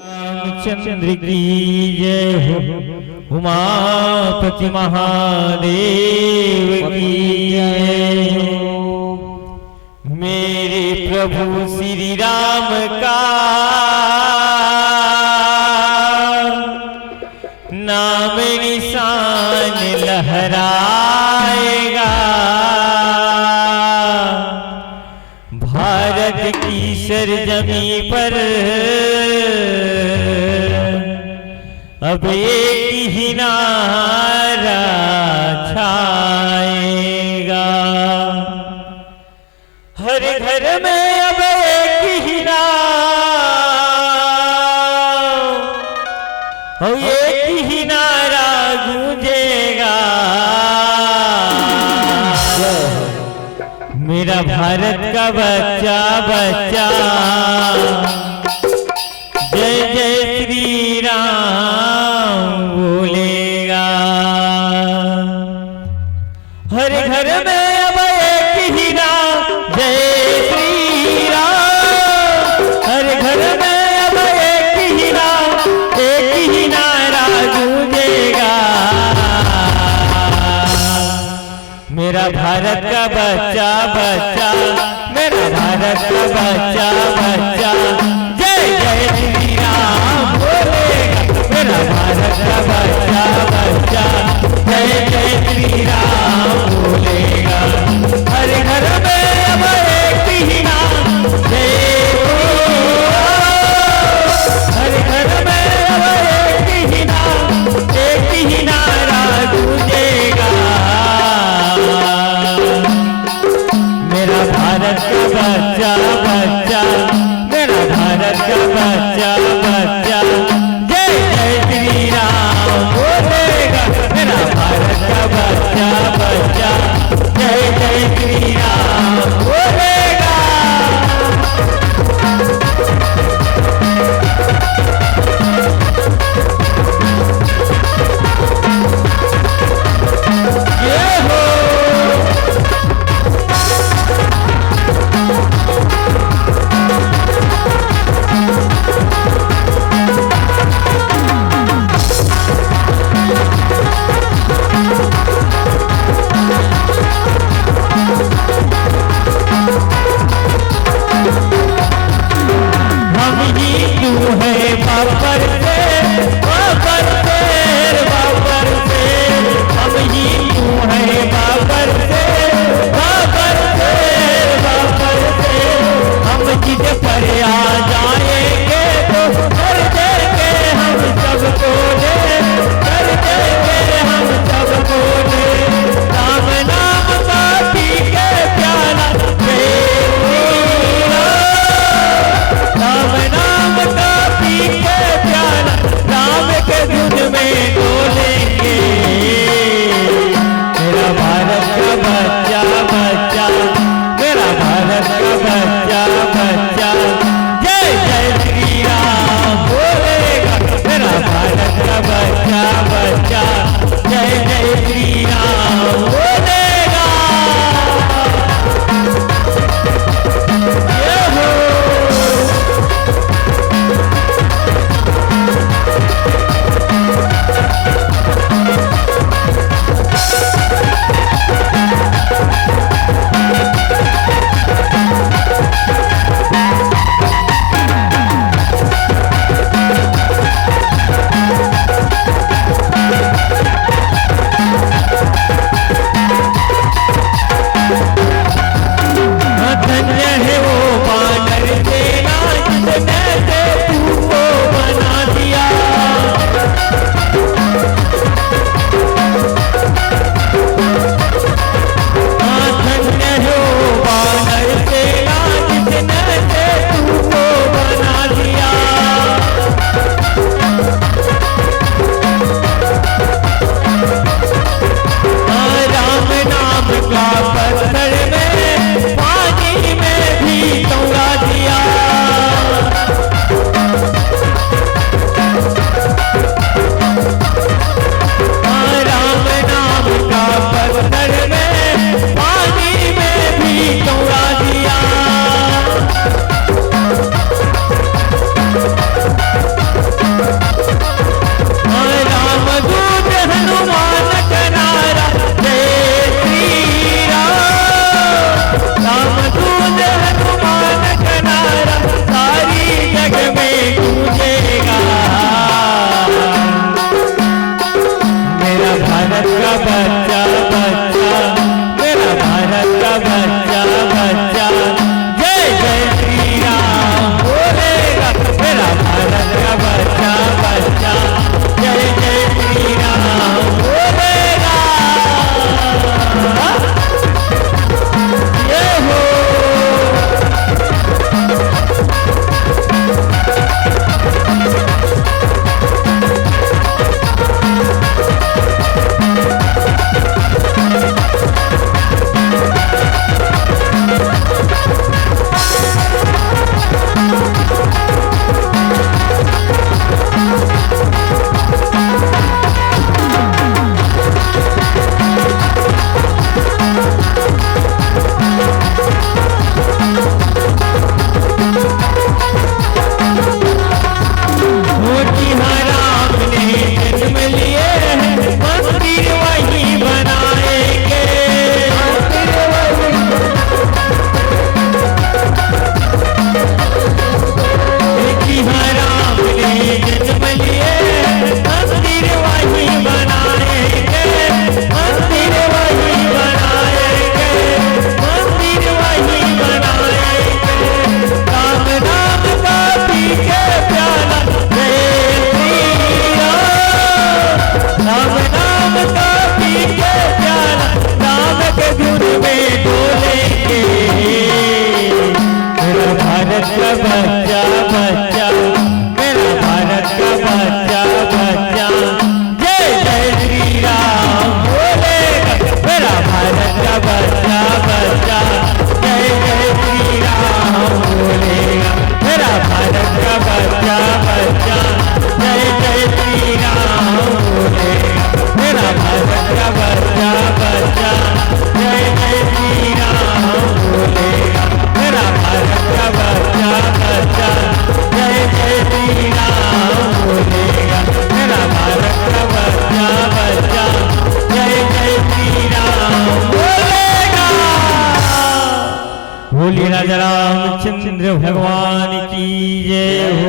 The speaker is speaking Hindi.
रामचंद्र की जय हो, उमापति महादेव की जय हो। मेरे प्रभु श्री राम का नाम निशान लहराएगा, भारत की सरजमी पर अब एक ही नारा छाएगा। हर घर में अब एक ही नारा, एक ही नारा गूंजेगा। मेरा भारत का बच्चा बच्चा जय जय श्री राम बोलेगा। हर घर में अब एक ही नाम जय श्री राम, हर घर में अब एक ही नाम, एक ही नारा गूंजेगा। मेरा भारत का बच्चा बच्चा, मेरा भारत का बच्चा बच्चा जय जय श्री राम बोलेगा। मेरा भारत का बच्चा बच्चा जय जय श्री राम बोलेगा। हर घर में अब एक ही नाम जय श्री राम, हर घर में अब एक ही नाम, एक ही नारा गूंजेगा। मेरा भारत का बच्चा बच्चा, मेरा भारत का बच्चा बच्चा जय जय श्री राम बोलेगा। मेरा भारत का बच्चा बच्चा जय जय श्री राम बोलेगा। ये हो हम हिंदू है बाबर से, बाबर से, बाबर से। हम हिंदू है बाबर से, बाबर से, बाबर से। हम जिद पर आ जाएंगे तो कर देंगे हम सबको दे, कर देंगे हम सबको दे। राम नाम का पी के प्याला जय श्री राम, राम नाम का पी के प्याला राम के धुन में डोलेंगे। मेरा भारत का बच्चा बच्चा, मेरा भारत का बच्चा बच्चा जय जय श्री राम बोलेगा। मेरा भारत का बच्चा बच्चा जय जय श्री राम बोलेगा। ये हो बच्चा बच्चा मेरा भारत का बच्चा बच्चा जय जय श्री राम बोलेगा मेरा भारत का बच्चा बच्चा जय जय श्री राम बोलेगा मेरा भारत का बच्चा बच्चा जय जय श्री राम बोलेगा मेरा भारत का बच्चा बच्चा जय जय श्री राम बोलेगा मेरा भारत का बच्चा बच्चा जय जय श्री राम बोलेगा मेरा भारत का बच्चा बच्चा जय जय श्री राम बोलेगा। बोलिए राजा रामचंद्र भगवान की जय।